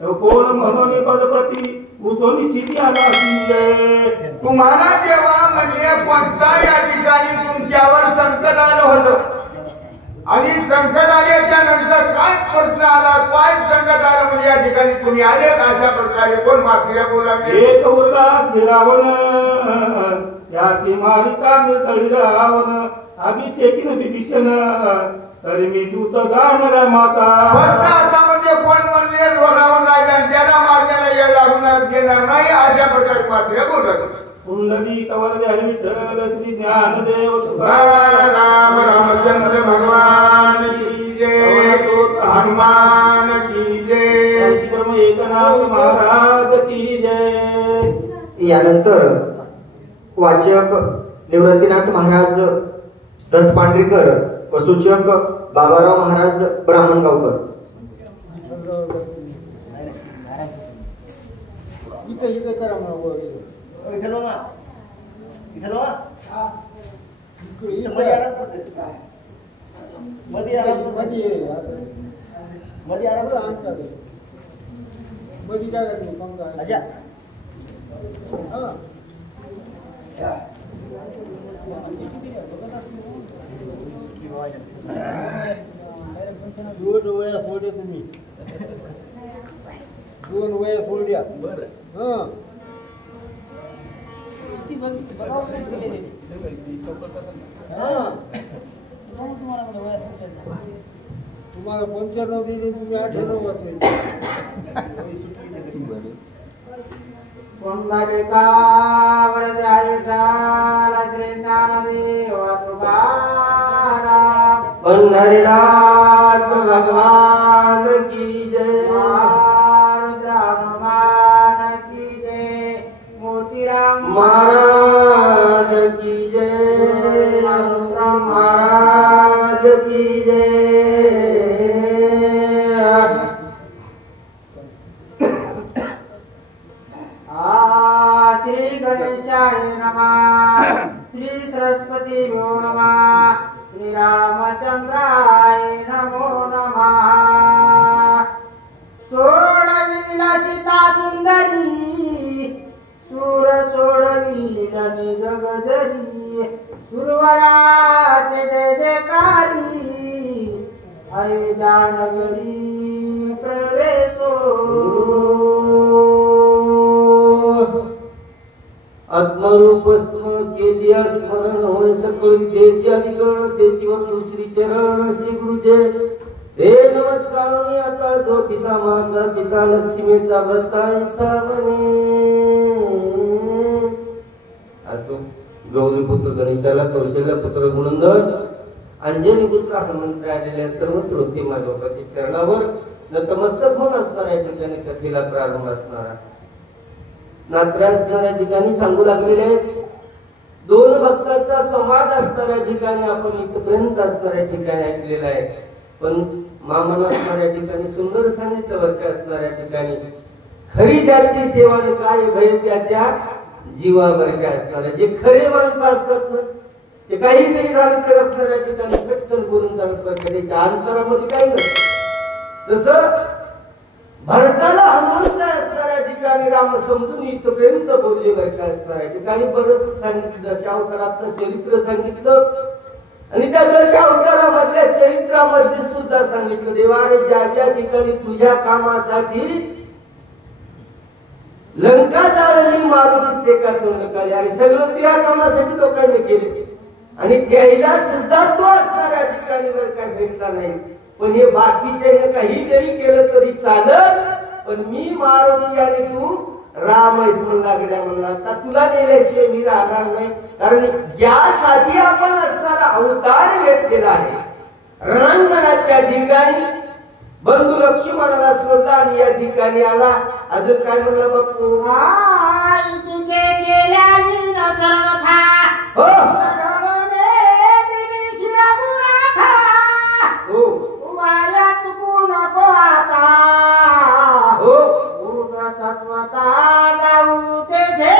कोण म्हणून पदप्रती उसोनी चिती आला तुम्हाला तेव्हा म्हणजे कोणता या ठिकाणी तुमच्यावर संकट आलं होतं आणि संकट आल्याच्या नंतर काय प्रश्न आला काय संकट आलं म्हणजे या ठिकाणी तुम्ही आले अशा प्रकारे कोण मात्र बोला एक उरला श्रीरावण यासी मारिता तळी रावण अभिषेकीन विभीषण तरी मी दूत दान रामाचा आता म्हणजे कोण म्हणले रावण राहिला त्याला मारण्याला येऊ लागणार देणार नाही अशा प्रकारे मात्र बोलत कुंडली कवल हरी विठ्ठल श्री ज्ञानदेव राम रामचंद्र भगवान की जय हनुमान की जय ब्रह्म एकनाथ महाराज की जय। यानंतर वाचक निवृत्तीनाथ महाराज दसपांढरीकर व सूचक बाबाराव महाराज ब्राह्मणगावकर। दोन वया सोडल्या तुम्ही दोन वया सोडल्या बर तुम्हाला 95 दिले तुम्ही 98 वर्ष पंढरीनाथ भगवान की जय हनुमान की जय मोतीराम महाराज की जय महाराज की जय। श्री गणेशाय नमः श्री सरस्वती नमः श्री रामचंद्राय नमो नमः। सोडविल सीता सुंदरी सूर सोडविल निजग जरी सुरवराचे जय जयकारी अयोध्यानगरी प्रवेशो। आत्मरूप केली स्मरण होय सकळतेची अधिकरण तेची व श्री चरण श्री गुरुजय हे नमस्कार आता जो पिता माझा पिता लक्ष्मीचा भरताय सावने असो गौरी पुत्र गणेशाला कौशल्य पुत्र गुणंदर अंजनी पुत्र हनुमंत आलेल्या सर्व श्रोते माझ्या प्रति चरणावर नतमस्तक होऊन असणाऱ्या ठिकाणी कथेला प्रारंभ असणारा नात्र्या असणाऱ्या ठिकाणी सांगू लागलेले आहेत। दोन भक्तांचा संवाद असणाऱ्या ठिकाणी आपण इथपर्यंत असणाऱ्या ठिकाणी ऐकलेला आहे पण मामन असणाऱ्या ठिकाणी सुंदर सांगितलं वर्ग असणाऱ्या ठिकाणी खरी ज्याची सेवा काय भय त्याच्या जीवावर काय असणारे जे खरे माणसं असतात ना ते काहीतरी झालं तर असणाऱ्या ठिकाणी पटकन बोलून जाणत त्याच्या अंतरामध्ये काही नसतं। तसं भरताला हनुमंत असणाऱ्या ठिकाणी राम समजून इथपर्यंत बोलले बरं असणाऱ्या ठिकाणी बरंच सांगितलं दशावतारातलं चरित्र सांगितलं आणि त्या दशावतारामधल्या चरित्रामध्ये सुद्धा सांगितलं देवाने ज्या ज्या ठिकाणी तुझ्या कामासाठी लंका जाळली मारुतीचे का तोंड काढले आणि सगळं त्या कामासाठी लोकांनी केले आणि त्याला सुद्धा तो असणाऱ्या ठिकाणी वर काय भेटला नाही पण हे बाकीचे काही जरी केलं तरी चालत पण मी मारुती आणि तू राम आहेस म्हणला गड्या म्हणला आता तुला नेल्याशिवाय मी राहणार नाही कारण ज्यासाठी आपण असणारा अवतार घेतलेला आहे रणांगणाच्या ठिकाणी बंधू लक्ष्मणाला सोडला आणि या ठिकाणी आला अजून काय म्हणला बापू तुझे गेल्या सर्वथा हो वाया तुकू नको आता हो तत्वता जाऊ तेथे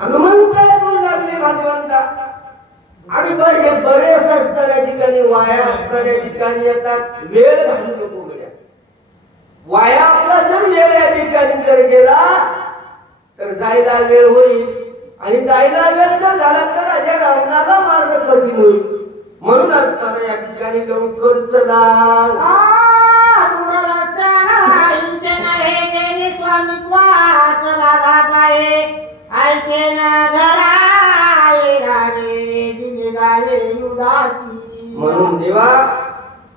हनुमंत बोलू लागले भगवंता आणि बरे बरेच असणाऱ्या ठिकाणी वाया असणाऱ्या ठिकाणी येतात वेळ घालू नको गड्या. वाया आपला जर वेळ या ठिकाणी जर गेला तर जायला वेळ होईल आणि जायला वेळ जर झाला तर राजा रावणाला मार्ग कठीण होईल. म्हणून असताना या ठिकाणी लवकर चला. म्हणून देवा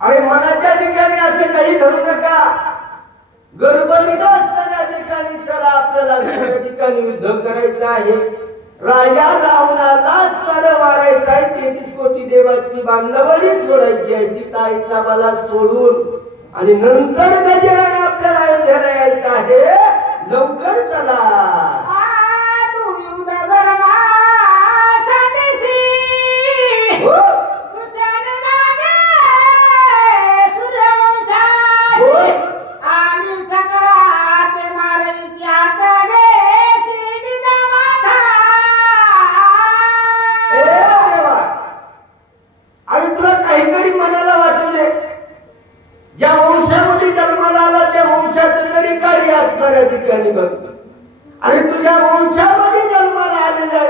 अरे मनाच्या ठिकाणी असे काही धरू नका. गडबडीत असणाऱ्या ठिकाणी चला आपल्याला असणाऱ्या ठिकाणी युद्ध करायचं आहे. राजा रावणाला अस्त्र मारायचं आहे. 33 कोटी देवाची बांधवडी सोडायची आहे. सीताईचा मला सोडून आणि नंतर गजानन आपल्याला अयोध्येला यायचं आहे. लवकर चला. ज्या वंशामध्ये जन्माला आला त्या वंशाचं तरी कार्य असणाऱ्या ठिकाणी बघ. आणि तुझ्या वंशामध्ये जन्माला आलेल्या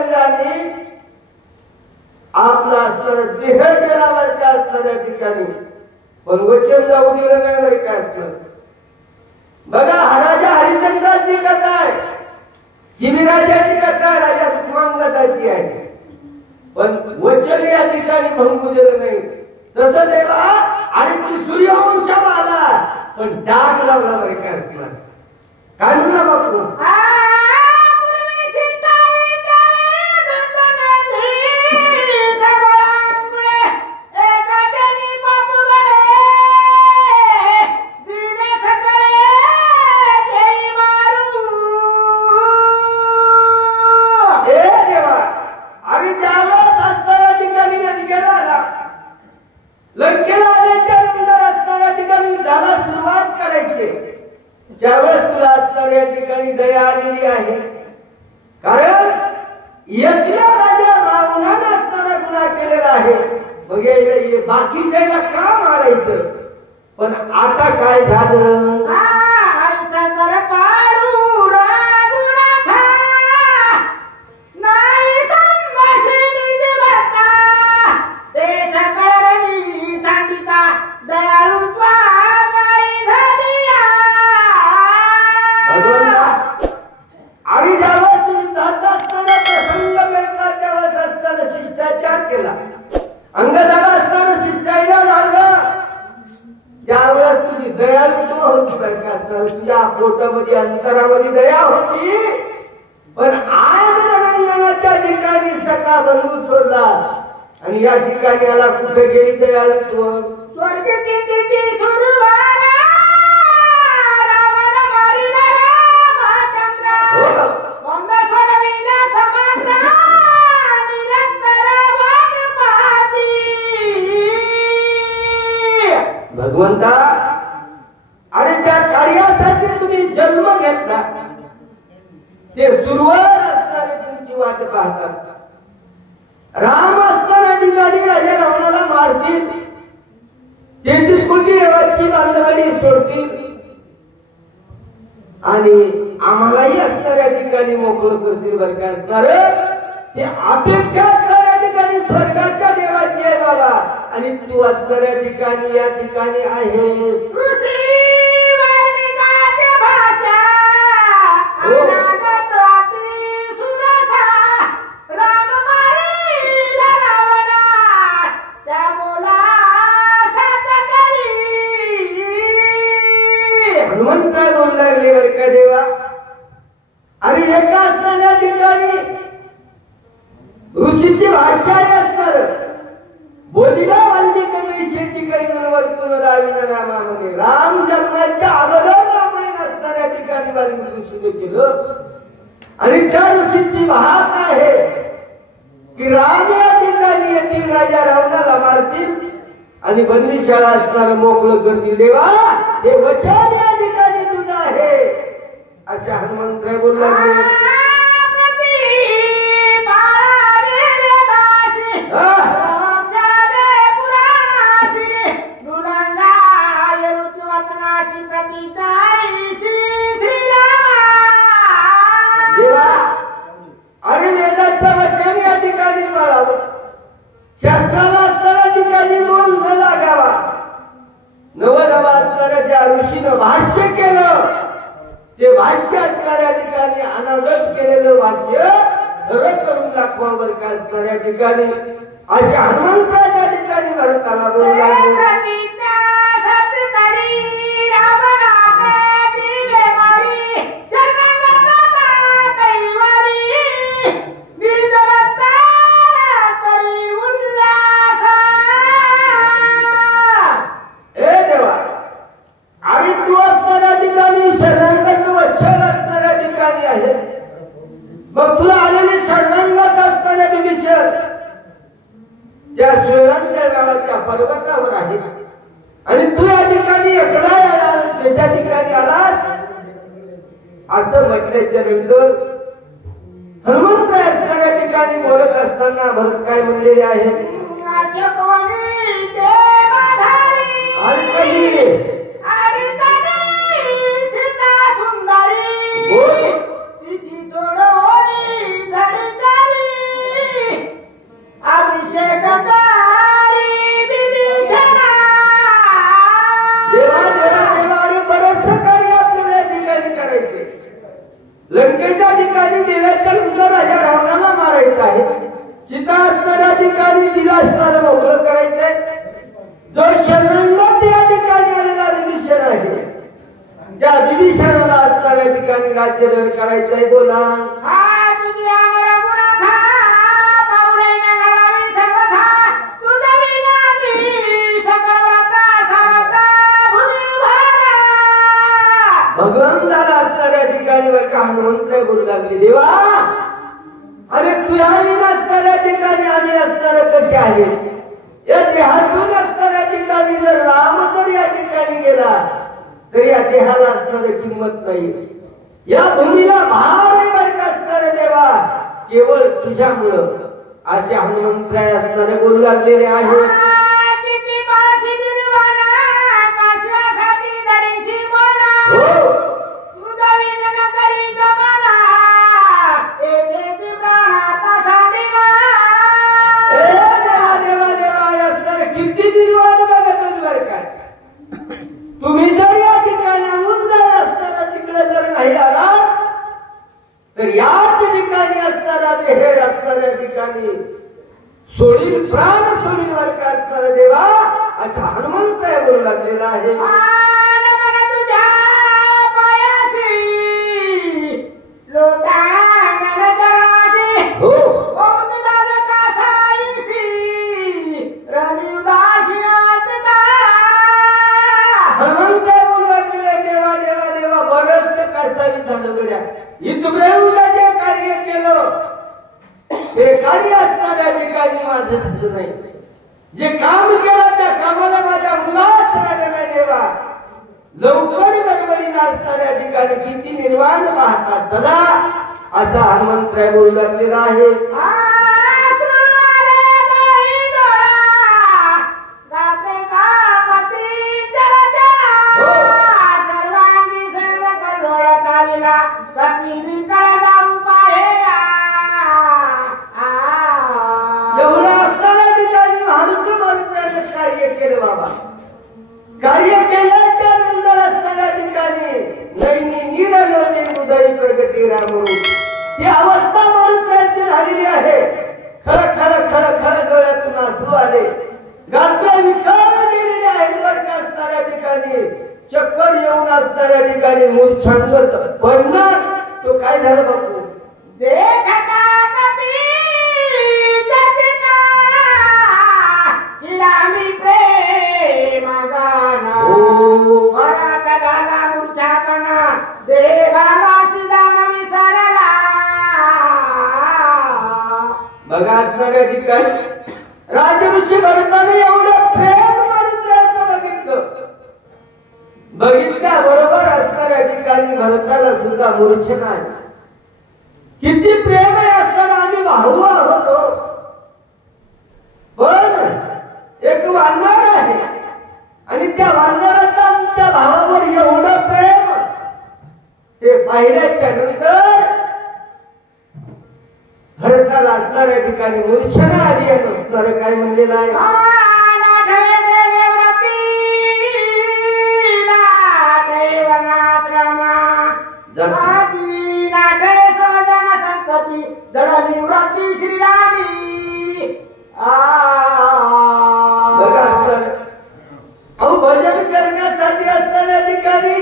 आपला असणारा देह जलावर का असणाऱ्या ठिकाणी पण वचन जाऊ दिलं नाही बरं काय असतं. बघा राजा हरिचंद्राची कथा आहे, शिबिराजाची कथा आहे, राजा रुक्मांगदाची आहे. पण वचन या ठिकाणी भंगू दिलं नाही. तसं देवा आणि तू सूर्यवंशाला आला पण डाग लावला बरं काय असणार. काढू ना बापू. ज्यावेळेस तुला असणाऱ्या या ठिकाणी दया आलेली आहे. कारण एकल्या राजा रावणाने असणारा गुन्हा केलेला आहे. मग बाकीच्या का मारायचं. पण आता काय झालं. आणि ज्यावेळेस युद्धाचा असताना प्रसंग भेटला त्यावेळेस असताना शिष्टाचार केला. अंगदाला असताना शिष्टाचार झाला. ज्यावेळेस तुझी दयाळुत्व होती बरं असताना तुझ्या पोटामध्ये अंतरामध्ये दया होती. पण आज रणांगणाच्या ठिकाणी सका बंधू सोडला आणि या ठिकाणी याला कुठे गेली दयाळुत्व. भगवंता आणि ज्या कार्यासाठी तुम्ही जन्म घेतला ते सुरुवात असणारी तुमची वाट पाहतात. राम असताना ठिकाणी राजा रावणाला मारतील. 33 कोटी देवाची बांधवडी सोडतील आणि आम्हालाही असणाऱ्या ठिकाणी मोकळं करतील बरं काय असणार. ते अपेक्षा असणाऱ्या ठिकाणी स्वर्गाच्या देवाची आहे बाबा. आणि तू असणाऱ्या ठिकाणी या ठिकाणी आहेस. हनुमंत काय बोलू लागले बरं का देवा. आणि एका असणाऱ्या ठिकाणी ऋषीची भाषा असणार. बोलिला वाल्मिक शेती करीन वर्तुन रावीच्या नामामध्ये. राम जन्माच्या अगोदर रामायण असणाऱ्या ठिकाणी वाल्मिक ऋषीने केलं. आणि त्या ऋषीची भाषा आहे की राम या ठिकाणी येतील राजा रावणाला मारतील आणि बंदीशाळा असणारं मोकळं करतील. देवा हे वचन या ठिकाणी तुझं आहे अशा हनुमंत बोलला. देवा आणि वेदाचं वचन या ठिकाणी पाळावं, शास्त्राला असणाऱ्या ठिकाणी बोल न लागावा. नवनवा असणाऱ्या त्या ऋषीनं भाष्य केलं, ते भाष्य असणाऱ्या ठिकाणी अनागत केलेलं भाष्य खरं करून दाखवावर का असणाऱ्या ठिकाणी अशा हनुमंताच्या ठिकाणी भरताना बोलू लागले. मग तुला आलेले शरणांगत असणारे विभीषण त्या श्रीरामच्या गावाच्या पर्वतावर आहे आणि तू या ठिकाणी एकला आलास, त्याच्या ठिकाणी आलास असं म्हटल्याच्या नंतर हनुमंत असणाऱ्या ठिकाणी बोलत असताना भरत काय म्हणलेले आहे, लंकेच्या ठिकाणी गेल्याच्या नंतर राजा रावणाला मारायचं आहे, सीता असणाऱ्या ठिकाणी तिला असणारं मोकळं करायचंय. जो शरणांगत या ठिकाणी आलेला विभीषण आहे त्या विभीषणाला असणाऱ्या ठिकाणी राज्यभर करायचंय. बोला भगवंताला असणाऱ्या ठिकाणी हनुमंत बोलू लागले, देवा अरे तुझ्या असणाऱ्या ठिकाणी आम्ही असणारे कसे आहे, या देहातून असणाऱ्या ठिकाणी जर राम जर या ठिकाणी गेला तर या देहाला असणारी किंमत नाही, या भूमीला भार असणारे देवा केवळ तुझ्यामुळं असे हनुमंत असणारे बोलू लागलेले आहे. तुम्ही जर या ठिकाणी जर असताना तिकडे जर नाही आला तर याच ठिकाणी असताना हे असणाऱ्या ठिकाणी सोडील प्राण सोडील वर का असणारा देवा असा हनुमंत बोलू लागलेला आहे. इतुब्रेवलाचे कार्य केलं ते कार्य असणाऱ्या ठिकाणी माझं नाही, जे काम केलं त्या कामाला माझ्या उल्हास राहिला नाही देवा. लवकर गडबडी असणाऱ्या ठिकाणी किती निर्वाण पाहता चला असा हनुमंत बोलू लागलेला आहे. कार्य केल्याच्या नंतर असणाऱ्या ठिकाणी नैनी निरलोनी उदय प्रगती रामरू ही अवस्था मारुत्राची झालेली आहे. खळ खळ खळ खळ डोळ्यातून आसू आले, गात्र विकार गेलेले आहेत वर का असणाऱ्या ठिकाणी चक्कर येऊन असणाऱ्या ठिकाणी मूर्छांत पडणार. तो काय झालं बघतो बघा असणाऱ्या ठिकाणी राजऋषी भरताने एवढं प्रेम मारुत्राचं बघितलं, बघितल्या बरोबर असणाऱ्या ठिकाणी भरताला सुद्धा मूर्छना आहे. किती प्रेम आहे असताना आम्ही भाऊ आहोत, पण एक वानर आहे आणि त्या वानराचं आमच्या भावावर एवढं काय म्हणलेलं आहे? जडली व्रती श्रीरामी बघा असतं अहो भजन करण्यासाठी असणाऱ्या ठिकाणी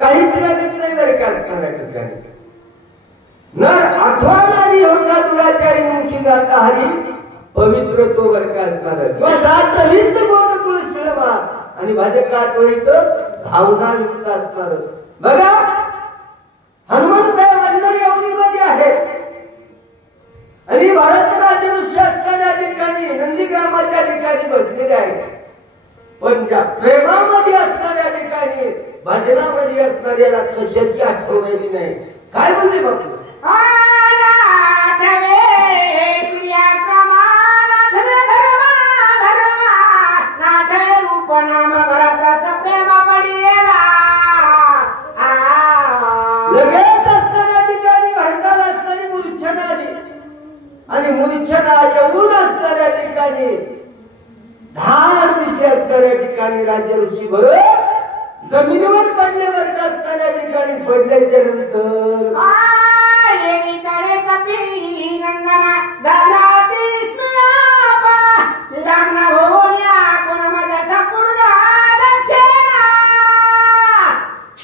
काहीच लागत नाही बरं का असणाऱ्या ठिकाणी नर अथवा नारी होता दुराचारी मुखी जाता हरी पवित्र तो बर का असणार किंवा जात हिंद गोकुळ शिळवा आणि भाजकात होईत भावना युक्त असणार. बघा हनुमंतराय वंदर योनीमध्ये आहे आणि भारतराज ऋषी असणाऱ्या ठिकाणी नंदीग्रामाच्या ठिकाणी बसलेले आहेत. पण ज्या प्रेमामध्ये असणाऱ्या ठिकाणी भजनामध्ये असणाऱ्याला कशाची आठवण राहिली नाही. काय बोलले बापू? लगेच असणाऱ्या ठिकाणी भारताला असणारी मूर्छना आली आणि मूर्छना येऊन असणाऱ्या ठिकाणी धाड दिशे असणाऱ्या ठिकाणी राज्य ऋषी बरोबर जमिनीवर पडल्यावर असणाऱ्या ठिकाणी पडल्याच्या नंतर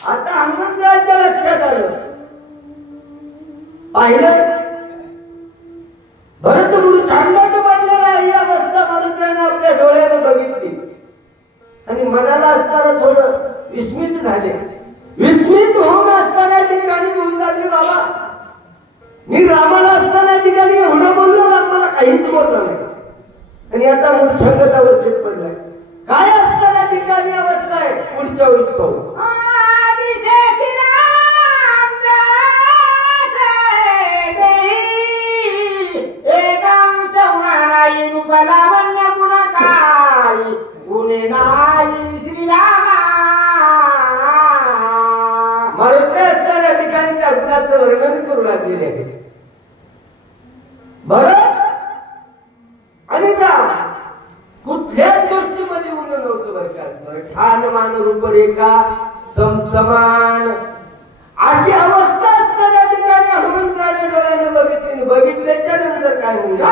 आता हनुमंतराच्या लक्षात आलं. पाहिलं भरत गुरु सांगत पडलेला ही अवस्था मनुष्यानं आपल्या डोळ्यानं बघितली आणि मनाला असताना थोडं विस्मित झाले. विस्मित होऊन असताना ठिकाणी बोलू लागले बाबा मी रामाला असताना ठिकाणी एवढं बोललो रामाला काहीच बोललं नाही आणि आता मूर्छंगत अवस्थेत पडलाय. काय असताना ठिकाणी अवस्था आहे पुढच्या वेळी पाहू. मारुती असणाऱ्या ठिकाणी त्या गुणाचं वर्णन करू लागलेले आहे. भरत आणि कुठल्याच गोष्टीमध्ये उन नव्हतं बरं का असणार. ठाण मान रूपरेखा समसमान अशी अवस्था असणाऱ्या ठिकाणी हनुमंतराने डोळ्याने बघितली. बघितल्याच्या नंतर काय म्हणलं?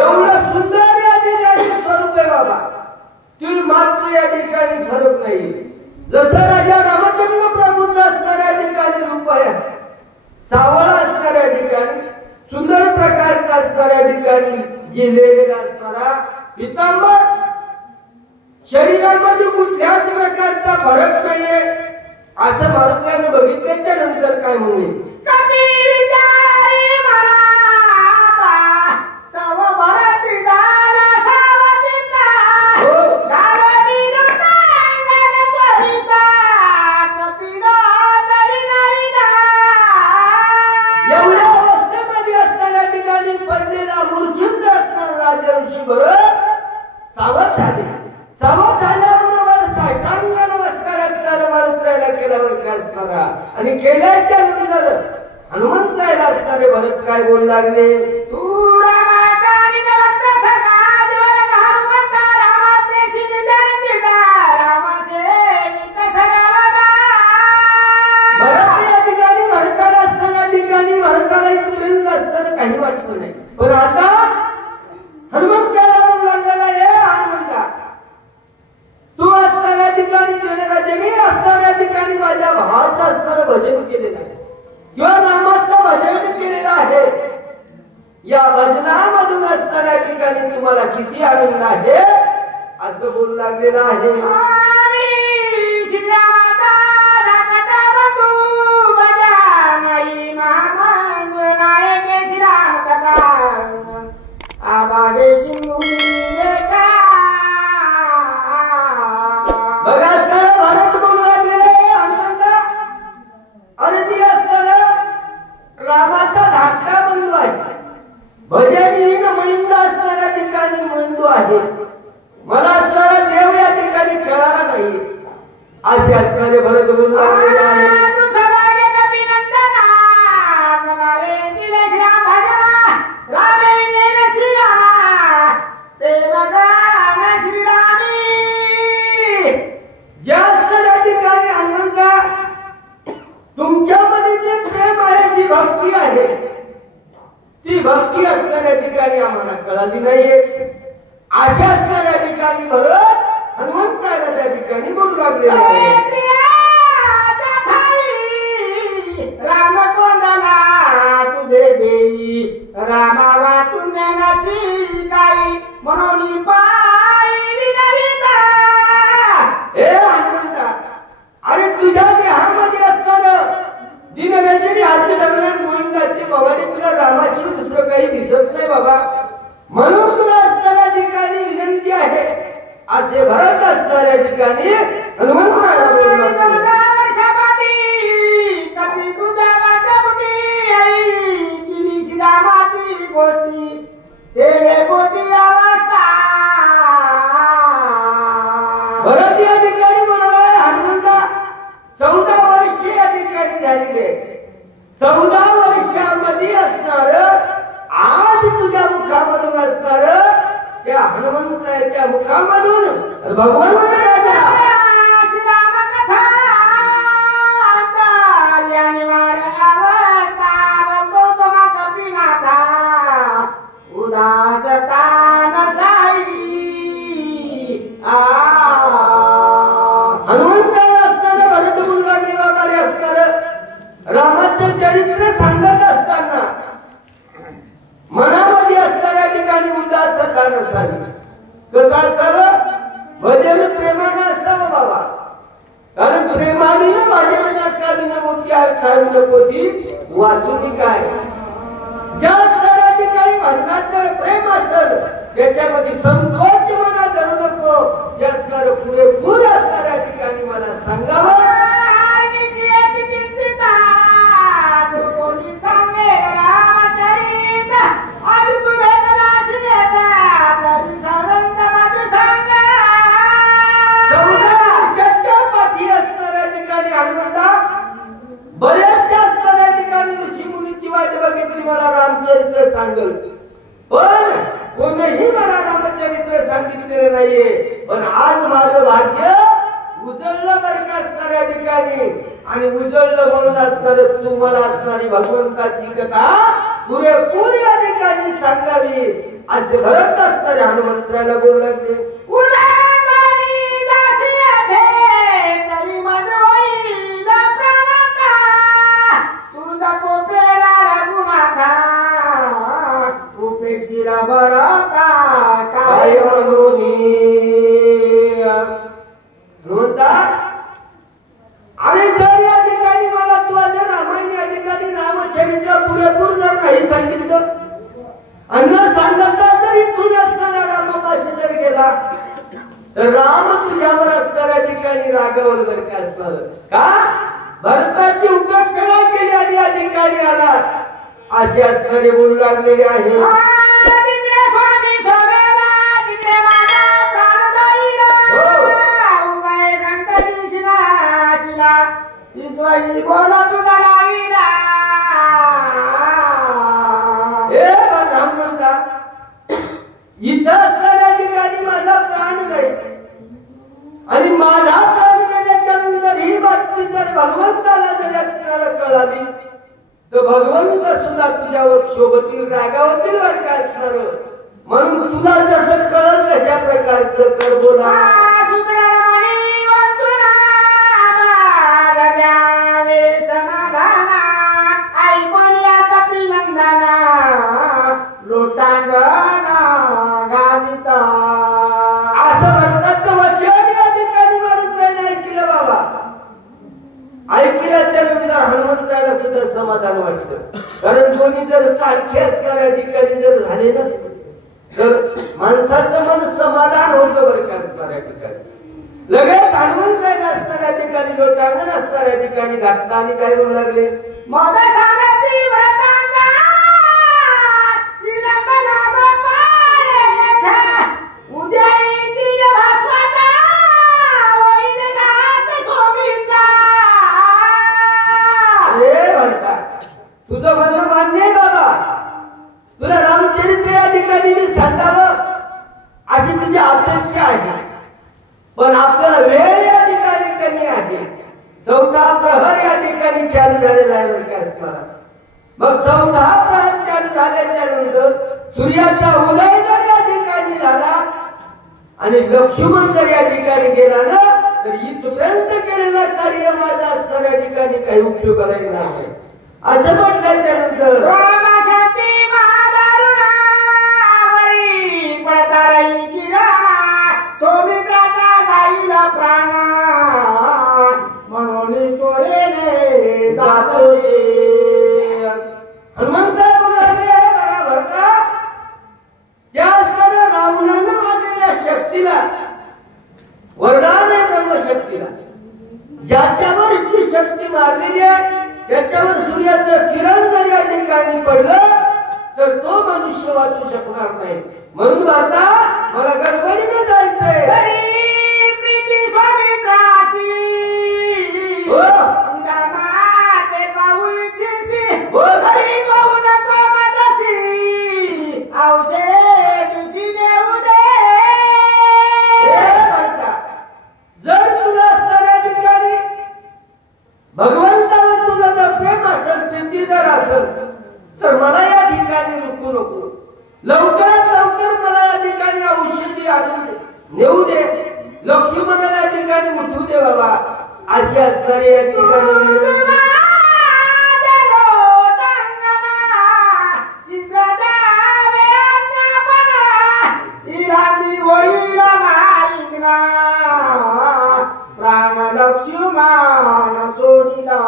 एवढं सुंदर या ठिकाणी स्वरूप आहे बाबा ती मात्र या ठिकाणी फरक नाही. जसं राजा रामचंद्र प्रभूंचं असणाऱ्या ठिकाणी रूप आहे सावळा असणाऱ्या ठिकाणी सुंदर प्रकारचा असणाऱ्या ठिकाणी जिलेलेला असणारा पितांबर शरीरामध्ये कुठल्याच प्रकारचा फरक नाहीये असं भारताने बघितल्याच्या नंतर काय म्हणले? एवढ्या अवस्थेमध्ये असणाऱ्या ठिकाणी पडलेला मूर्छित असणारा राजा ऋषी बरोबर सावध झाले. सावध झाल्याबरोबर साष्टांग नमस्कार असणारा मारुतीला केल्यावर काय असणारा आणि केल्याच्या नंतर हनुमंतरायला असणारे भरत काय बोलू लागले? काही वाटलं नाही. पण आता हनुमंताला म्हणू लागलेला आहे हनुमंता तू असणाऱ्या ठिकाणी जगी असणाऱ्या ठिकाणी माझ्या भावाचं असणारं भजन केलेलं आहे किंवा रामाचं भजन केलेलं आहे. या भजनामधून असणाऱ्या ठिकाणी तुम्हाला किती आनंद आहे असं बोलू लागलेलं आहे. बघा असणारा भारत बोलू लागले हनुमंता आणि ती असणारा रामाचा धाकटा बंधू आहे. भजनहीन महिंद असणाऱ्या ठिकाणी बंधू आहे. मला असणारा देव या ठिकाणी भक्ती आहे ती भक्ती असणाऱ्या ठिकाणी आम्हाला कळाली नाहीये. अशा असणाऱ्या ठिकाणी भरत हनुमंताला त्या ठिकाणी बोलू लागलेले आहे. राम कोंदला तुझे देई रामा वाचून ज्ञानाची काही म्हणून पायी विनविता. हे हनुमंता, अरे तुझ्या देहामध्ये असणारं दिनरंजनी हाती दरम्यान गोविंदाची भवानी तुला रामाशिवाय दुसरं काही दिसत नाही बाबा. म्हणून तुला असणाऱ्या ठिकाणी विनंती आहे असे भरत असणाऱ्या ठिकाणी हनुमंताला बोलू लागले. कपी तुझ्या माझ्या बुटी आई किली श्रीरामाची गोटी तेरे बोटी अवस्था. भरत या ठिकाणी म्हणाला हनुमंता 14 वर्ष या ठिकाणी झालेले. 14 वर्षामध्ये असणार आज तुझ्या मुखामधून असणार त्या हनुमंताच्या मुखामधून भगवान राजा हनुमंताला असताना भरत बोलू लागले बाबा रे असणार रामाचं चरित्र सांगत असताना मनामध्ये असणाऱ्या ठिकाणी उदासता नसावी. कसं असावं? भजन प्रेमानं असावं बाबा. कारण प्रेमाने भजनात कावी न मोठी अर्थाने पोटी वाचून काय ज्या असणाऱ्या ठिकाणी भजनाचं प्रेम असेल त्याच्यामध्ये संकोच मना करू नको. जे असणारं पुरेपूर असणाऱ्या ठिकाणी मला सांगावं. बऱ्याचशा असणाऱ्या ठिकाणी ऋषी मुनीची वाट बघितली मला रामचरित्र सांगल पण कोणीही मला रामचरित्र सांगितलेलं नाहीये. पण आज माझं भाग्य उजळलं बरं का असणाऱ्या ठिकाणी आणि उजळलं म्हणून असणार तुम्हाला असणारी भगवंताची कथा पुरेपूर या ठिकाणी सांगावी असे भरत असणाऱ्या हनुमंताला बोलू लागले. काय म्हणून अरे जर या ठिकाणी मला तू आज रामायण या ठिकाणी रामचरित्र पुरेपूर जर काही सांगितलं अन्न सांगता जरी तू नसताना रामापाशी जर गेला तर राम तुझ्यावर असणाऱ्या ठिकाणी रागावर जर काय असणार का भरताची उपेक्षा केली आणि या ठिकाणी आला असे असणारे बोलू लागलेले आहे. इथं असणाऱ्या ठिकाणी माझा प्राण जाईल आणि माझा प्राण गेल्याच्या नंतर ही बातमी जर भगवंताला जर कळाली तर भगवंत सुद्धा तुझ्यावर शोभतील रागावतील बर काय असणार. म्हणून तुला जसं कळल तशा प्रकारचं कर बोला. असं भरताचं वचन या ठिकाणी मारून ऐकलं बाबा. ऐकल्याच्या नंतर हनुमंताला सुद्धा समाधान वाटतं. कारण कोणी जर सारखे असणाऱ्या ठिकाणी जर झाले ना तर माणसाचं मन समाधान होतं बरं का असणाऱ्या ठिकाणी. लगेच हनुमंत असणाऱ्या ठिकाणी लोटांगण असणाऱ्या ठिकाणी घातला आणि काय म्हणू लागले. तुझं म्हणणं मान्य आहे बाबा. तुला रामचरित्र या ठिकाणी मी सांगावं अशी तुझी अपेक्षा आहे पण आपल्याला वेळ या ठिकाणी कमी आहे. 4था प्रहर या ठिकाणी चालू झालेला आहे बरं काय असणार. मग 14 प्रहर चालू झाल्याच्या नंतर सूर्याचा उदय जर या ठिकाणी झाला आणि लक्ष्मण जर या ठिकाणी गेला ना तर इथपर्यंत केलेला कार्य माझा असणाऱ्या ठिकाणी काही उपयोग करायला नाही असं म्हटल्याच्या नंतर पडताराई किराणा सौमित्राचा जाईला प्राण म्हणून तोरेने जातोसे हनुमंत बोलले बरोबर का त्या असणाऱ्या रावणानं मारलेल्या शक्तीला वरदान आहे ब्रह्मशक्तीला ज्याच्यावर ती शक्ती मारलेली आहे त्याच्यावर सूर्याचं किरण जर या ठिकाणी पडलं तर तो मनुष्य वाचू शकणार नाही म्हणून आता मला गडबडीने जायचंय प्रीती स्वामित्रासी रामाते पाऊलची घरी पाहू नको माझ्याशी औषधीशी देऊ दे जर तुला असणाऱ्या ठिकाणी भगवंतावर तुझं जर प्रेम असेल प्रीती जर असेल तर मला या ठिकाणी रुकू नको लवकरात लवकर मला या ठिकाणी औषधी आणून नेऊ दे लक्ष्मणाला या ठिकाणी उठवू दे बाबा अशी असणारी या ठिकाणी प्राण लक्ष्मण सोडिला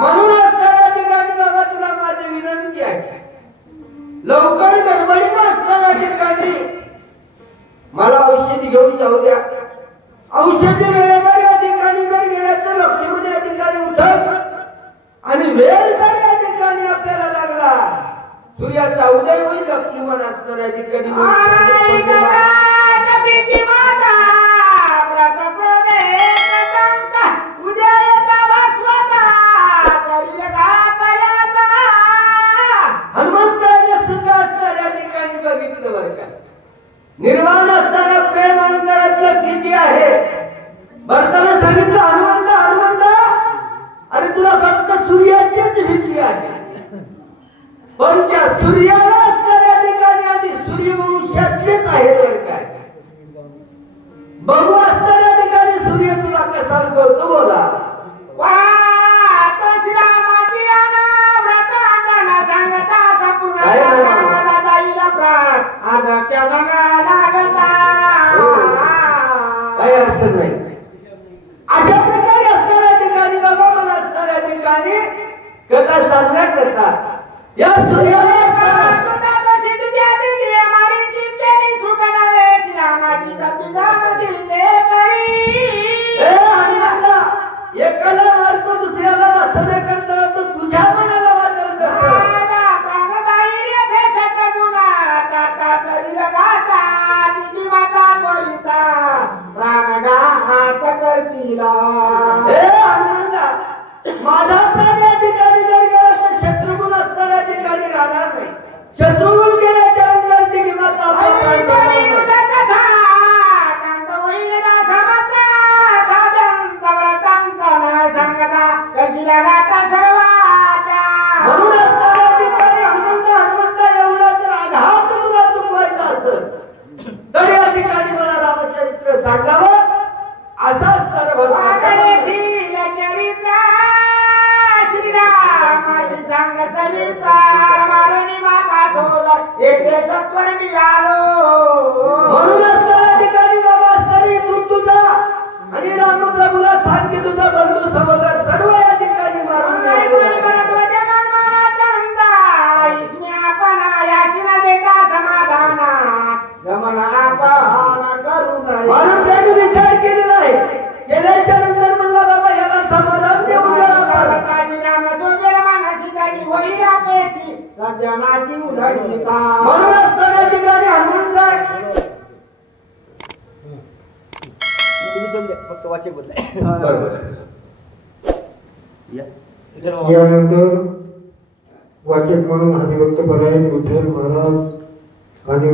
म्हणून असणाऱ्या ठिकाणी बाबा तुला माझी विनंती आहे लवकर गडबडीत असणाऱ्या ठिकाणी मला औषधी घेऊन जाऊ द्या औषधी वेळेवर या ठिकाणी जर गेल्या तर लक्ष्मण या ठिकाणी उठत आणि वेळ जर या ठिकाणी आपल्याला लागला सूर्याचा उदय होईल लक्ष्मण असणाऱ्या ठिकाणी हनुमंताने सुद्धा असणाऱ्या ठिकाणी बघितलं बरं का निर्वाण असणारा प्रेम अंतरातलं किती आहे भरताना सांगितलं हनुमंत हनुमंत अरे तुला फक्त सूर्याचीच भीती आहे पण त्या सूर्याला असणाऱ्या ठिकाणी आधी सूर्यवंशातलेच आहे बरं काय बघू असणाऱ्या ठिकाणी सूर्य तुला कसा करतो बोला काही अडचण नाही अशा प्रकारे असणाऱ्या ठिकाणी बाबा मला असणाऱ्या ठिकाणी कथा सांगण्यात कथा या सूर्याला एकाला मारतो दुसऱ्याला वाचवण्याकरता तो तुझ्या मनाला वाचवत माझा प्राण या ठिकाणी जर गेला तर शत्रुघ्न असणाऱ्या ठिकाणी राहणार नाही शत्रुघ्न गेल्याच्या नंतर ती किंमत म्हणून असणाऱ्या ठिकाणी हनुमंत एवढा जर आघात तुला चुकवायचा असेल तर या ठिकाणी मला रामचरित्र सांगावं असा असणारा श्रीरामाची सांग सविता मारुनी माता सोदर येथे सत्वर मी आलो म्हणून असणाऱ्या ठिकाणी बाबा असणारी तू तुझा आणि रामप्रभूला सांग तुझा बंधू सहोदर सर्व या ठिकाणी मारून गमन आपण करू नये म्हणून त्याने विचार केलेला आहे केल्याच्या नंतर म्हणला बाबा याला समाधान देऊ सज्जनाची उलटता म्हणून असणाऱ्या ठिकाणी हनुमंत फक्त वाचे बोललाय यानंतर वाचक म्हणून हरिभक्त परायण विठ्ठल महाराज आणि